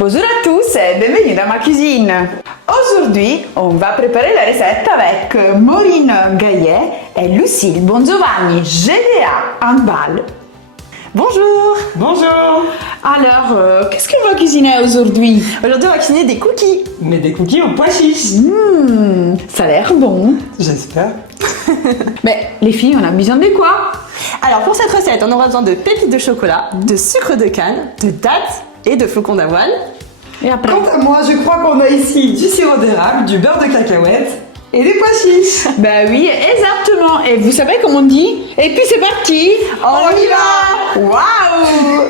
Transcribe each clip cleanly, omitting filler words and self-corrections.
Bonjour à tous et bienvenue dans ma cuisine. Aujourd'hui, on va préparer la recette avec Maureen Gaillet et Lucille Bongiovanni, GDA handball. Bonjour. Bonjour. Alors, qu'est-ce qu'on va cuisiner aujourd'hui? Aujourd'hui, on va cuisiner des cookies. Mais des cookies au pois chiches. Ça a l'air bon. J'espère. Mais les filles, on a besoin de quoi? Alors, pour cette recette, on aura besoin de pépites de chocolat, de sucre de canne, de dattes et de flocons d'avoine. Et après? Quant à moi, je crois qu'on a ici du sirop d'érable, du beurre de cacahuète et des pois chiches. Ben oui, exactement. Et vous savez comment on dit? Et puis c'est parti. On y va. Waouh!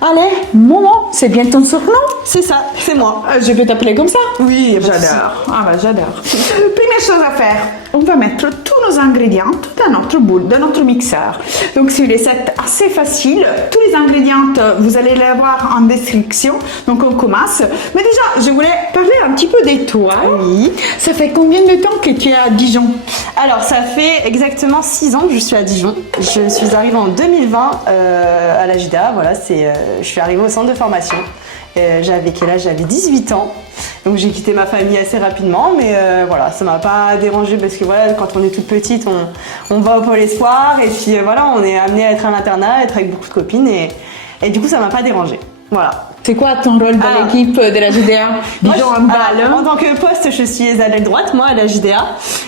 Allez, Momo, c'est bien ton surnom? C'est ça, c'est moi. Je peux t'appeler comme ça? Oui, J'adore. Ah bah j'adore. Première chose à faire, on va mettre tous nos ingrédients dans notre boule, dans notre mixeur. Donc c'est une recette assez facile. Tous les ingrédients, vous allez les voir en description. Donc on commence. Mais déjà, je voulais parler un petit peu de toi. Oui. Ça fait combien de temps que tu es à Dijon? Alors, ça fait exactement 6 ans que je suis à Dijon. Je suis arrivée en 2020 à la JDA. Voilà, je suis arrivée au centre de formation. J'avais quel âge? J'avais 18 ans. Donc j'ai quitté ma famille assez rapidement, mais voilà, ça m'a pas dérangé parce que voilà, quand on est toute petite, on va au Pôle Espoir et puis voilà, on est amené à être à l'internat, à être avec beaucoup de copines et du coup ça m'a pas dérangé. Voilà. C'est quoi ton rôle dans l'équipe de la JDA? Dijon handball. En tant que poste, je suis aile droite, moi, à la JDA.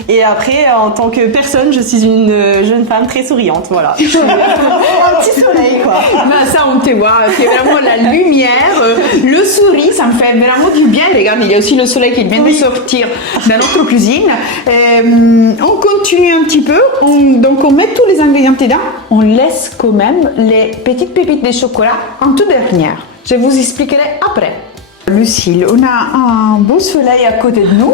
Et après, en tant que personne, je suis une jeune femme très souriante, voilà. Un petit soleil, quoi. Ben ça, on te voit, c'est vraiment la lumière, le sourire, ça me fait vraiment du bien. Regarde, il y a aussi le soleil qui vient de sortir dans notre cuisine. On continue un petit peu, donc on met tous les ingrédients dedans, on laisse quand même les petites pépites de chocolat en toute dernière. Je vous expliquerai après. Lucille, on a un beau soleil à côté de nous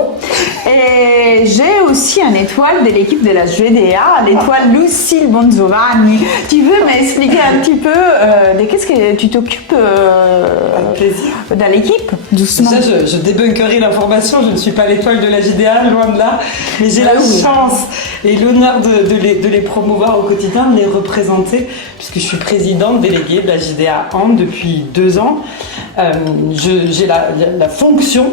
et j'ai aussi une étoile de l'équipe de la GDA, l'étoile Lucille Bongiovanni. Tu veux m'expliquer un petit peu de qu'est-ce que tu t'occupes Avec plaisir. dans l'équipe? Doucement. Déjà, je débunkerai l'information, je ne suis pas l'étoile de la JDA, loin de là, mais j'ai la chance et l'honneur de les promouvoir au quotidien, de les représenter, puisque je suis présidente déléguée de la JDA Hand depuis 2 ans. J'ai la fonction,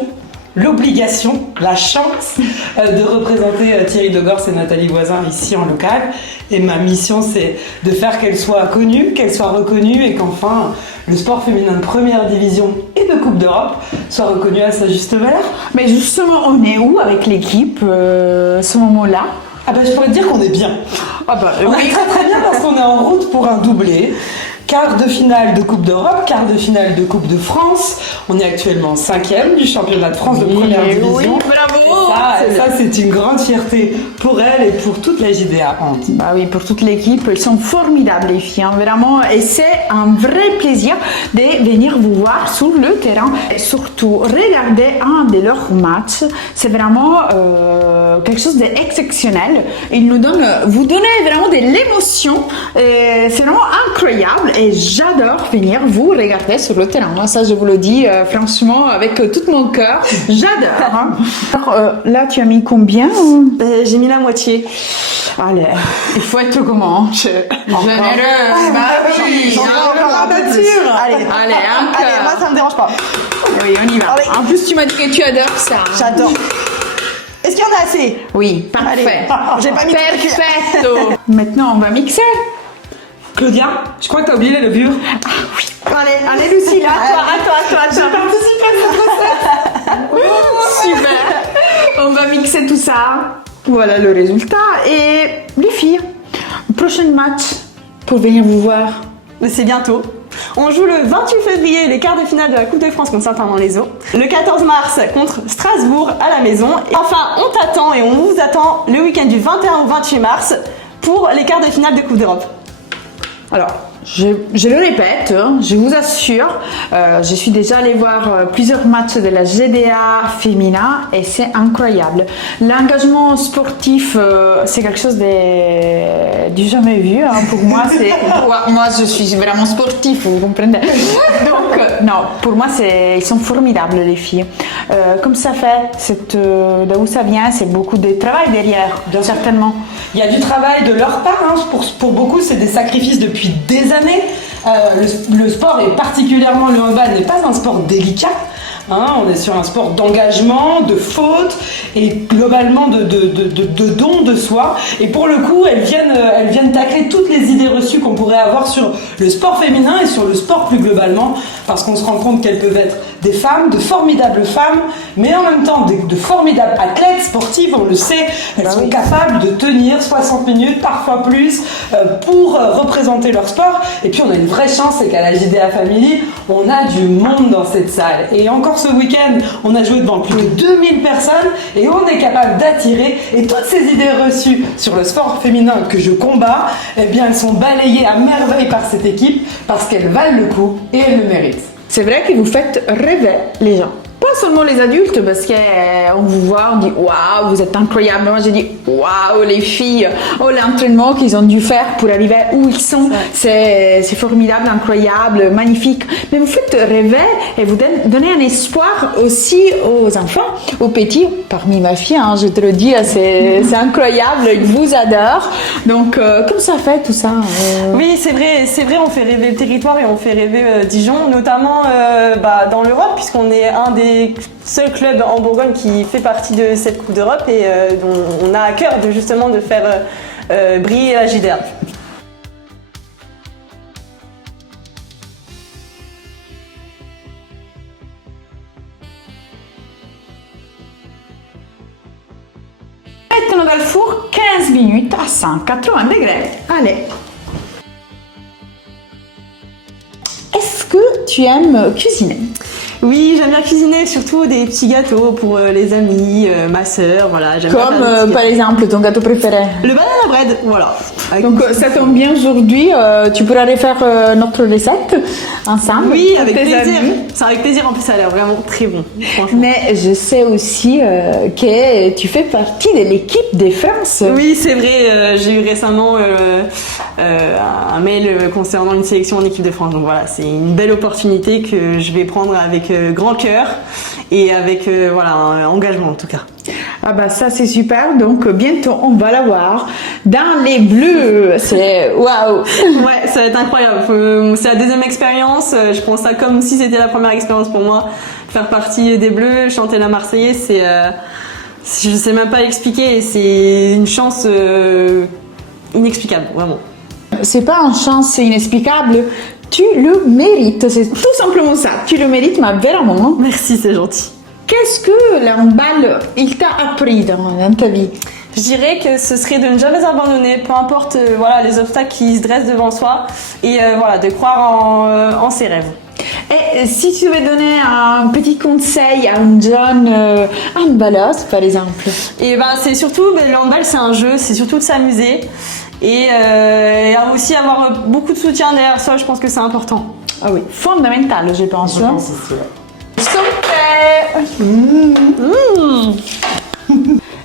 l'obligation, la chance de représenter Thierry Degors et Nathalie Voisin ici en local. Et ma mission, c'est de faire qu'elle soit connue, qu'elle soit reconnue et qu'enfin le sport féminin de première division et de Coupe d'Europe soit reconnu à sa juste valeur. Mais justement, on est où avec l'équipe ce moment-là? Ah bah je pourrais te dire qu'on est bien. Ah bah On est très très bien parce qu'on est en route pour un doublé. Quart de finale de Coupe d'Europe, quart de finale de Coupe de France. On est actuellement 5e du championnat de France de première division. Oui, bravo! Ça c'est une grande fierté pour elle et pour toute la JDA Hand. Bah oui, pour toute l'équipe, elles sont formidables les filles, hein, vraiment. Et c'est un vrai plaisir de venir vous voir sur le terrain. Et surtout, regarder un de leurs matchs. C'est vraiment quelque chose d'exceptionnel. Vous donnez vraiment de l'émotion. C'est vraiment incroyable. Et j'adore venir vous regarder sur le terrain. Moi, ça, je vous le dis franchement avec tout mon cœur. J'adore. Hein. Alors, là, tu as mis combien? J'ai mis la moitié. Allez, il faut être comment? Généreux. Allez, moi ça me dérange pas. Oui, on y va. Allez. En plus, tu m'as dit que tu adores ça. J'adore. Est-ce qu'il y en a assez? Oui, parfait. J'ai pas mis Perfetto. Maintenant, on va mixer. Claudia, je crois que t'as oublié les levures. Allez, Lucie, à toi. J'ai participé à cette recette. Super. On va mixer tout ça. Voilà le résultat. Et les filles, prochain match pour venir vous voir. C'est bientôt. On joue le 28 février les quarts de finale de la Coupe de France contre Saint-Amand-les-Eaux. Le 14 mars contre Strasbourg à la maison. Et enfin, on t'attend et on vous attend le week-end du 21 au 28 mars pour les quarts de finale de Coupe d'Europe. Alors, je le répète, je vous assure, je suis déjà allée voir plusieurs matchs de la GDA féminin et c'est incroyable. L'engagement sportif, c'est quelque chose du jamais vu. Hein. Pour moi, moi, je suis vraiment sportif, vous comprenez. Donc, non, pour moi, ils sont formidables les filles. Comme ça fait, d'où ça vient, c'est beaucoup de travail derrière, certainement. Il y a du travail de leur part, hein. Pour beaucoup c'est des sacrifices depuis des années, Le sport, et particulièrement le handball, n'est pas un sport délicat. On est sur un sport d'engagement, de faute et globalement de don de soi. Et pour le coup, elles viennent tacler toutes les idées reçues qu'on pourrait avoir sur le sport féminin et sur le sport plus globalement, parce qu'on se rend compte qu'elles peuvent être des femmes, de formidables femmes, mais en même temps de formidables athlètes sportives, on le sait, elles sont capables de tenir 60 minutes, parfois plus, pour représenter leur sport. Et puis on a une vraie chance, c'est qu'à la JDA Family, on a du monde dans cette salle. Et encore ce week-end, on a joué devant plus de 2000 personnes et on est capable d'attirer, et toutes ces idées reçues sur le sport féminin que je combats, eh bien elles sont balayées à merveille par cette équipe parce qu'elles valent le coup et elles le méritent. C'est vrai que vous faites rêver les gens. Pas seulement les adultes, parce qu'on vous voit, on dit waouh, vous êtes incroyable. Moi, j'ai dit waouh, les filles, oh, l'entraînement qu'ils ont dû faire pour arriver où ils sont, c'est formidable, incroyable, magnifique. Mais vous faites rêver et vous donnez un espoir aussi aux enfants, aux petits. Parmi ma fille, je te le dis, c'est incroyable, ils vous adorent. Donc, comment ça fait tout ça Oui, c'est vrai, on fait rêver le territoire et on fait rêver Dijon, notamment dans l'Europe, puisqu'on est un des seuls clubs en Bourgogne qui fait partie de cette Coupe d'Europe et dont on a à cœur justement de faire briller la JDA. Mettons dans le four 15 minutes à 180 degrés. Allez. Est-ce que tu aimes cuisiner? Oui, j'aime bien cuisiner, surtout des petits gâteaux pour les amis, ma sœur, voilà. Comme par exemple ton gâteau préféré? Le banana bread, voilà. Donc ça tombe bien aujourd'hui, tu pourras refaire notre recette ensemble. Oui, avec plaisir. C'est avec plaisir, en plus ça a l'air vraiment très bon, franchement. Mais je sais aussi que tu fais partie de l'équipe de France. Oui, c'est vrai, j'ai eu récemment un mail concernant une sélection en équipe de France. Donc voilà, c'est une belle opportunité que je vais prendre avec grand cœur et avec un engagement en tout cas. Ah bah ça c'est super, donc bientôt on va la voir dans les bleus, c'est waouh. Ouais, ça va être incroyable, c'est la deuxième expérience, je prends ça comme si c'était la première expérience pour moi, faire partie des bleus, chanter la Marseillaise, je sais même pas expliquer, c'est une chance inexplicable, vraiment. C'est pas une chance inexplicable, tu le mérites, c'est tout simplement ça, tu le mérites, mais vraiment. Merci, c'est gentil. Qu'est-ce que l'handball il t'a appris dans ta vie? Je dirais que ce serait de ne jamais abandonner, peu importe les obstacles qui se dressent devant soi, et de croire en ses rêves. Et si tu veux donner un petit conseil à une jeune handballeuse, par exemple? Et c'est surtout, le handball c'est un jeu, c'est surtout de s'amuser, et aussi avoir beaucoup de soutien derrière soi, je pense que c'est important. Ah oui, fondamental, je pense. Je pense aussi, Ils sont prêts.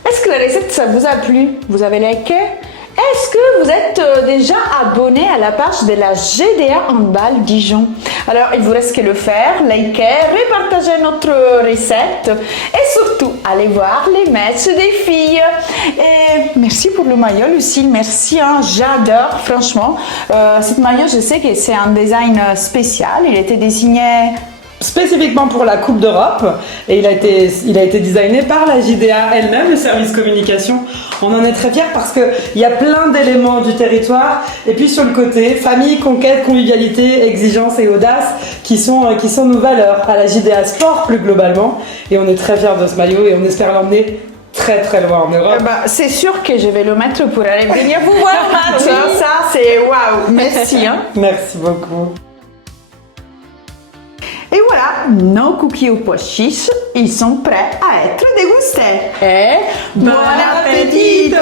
Est-ce que la recette ça vous a plu? Vous avez liké? Est-ce que vous êtes déjà abonné à la page de la JDA Handball Dijon? Alors il vous reste que le faire, liker, repartager notre recette et surtout allez voir les matchs des filles. Et merci pour le maillot Lucille, merci, j'adore franchement. Cette maillot je sais que c'est un design spécial, il était désigné spécifiquement pour la Coupe d'Europe et il a été designé par la JDA elle-même, le service communication. On en est très fiers parce qu'il y a plein d'éléments du territoire et puis sur le côté, famille, conquête, convivialité, exigence et audace qui sont nos valeurs à la JDA Sport plus globalement, et on est très fiers de ce maillot et on espère l'emmener très très loin en Europe. C'est sûr que je vais le mettre pour aller venir vous voir au match. Ça c'est waouh, merci. Merci beaucoup. Et voilà, nos cookies aux pois chiches, ils sont prêts à être dégustés. Et bon appétit!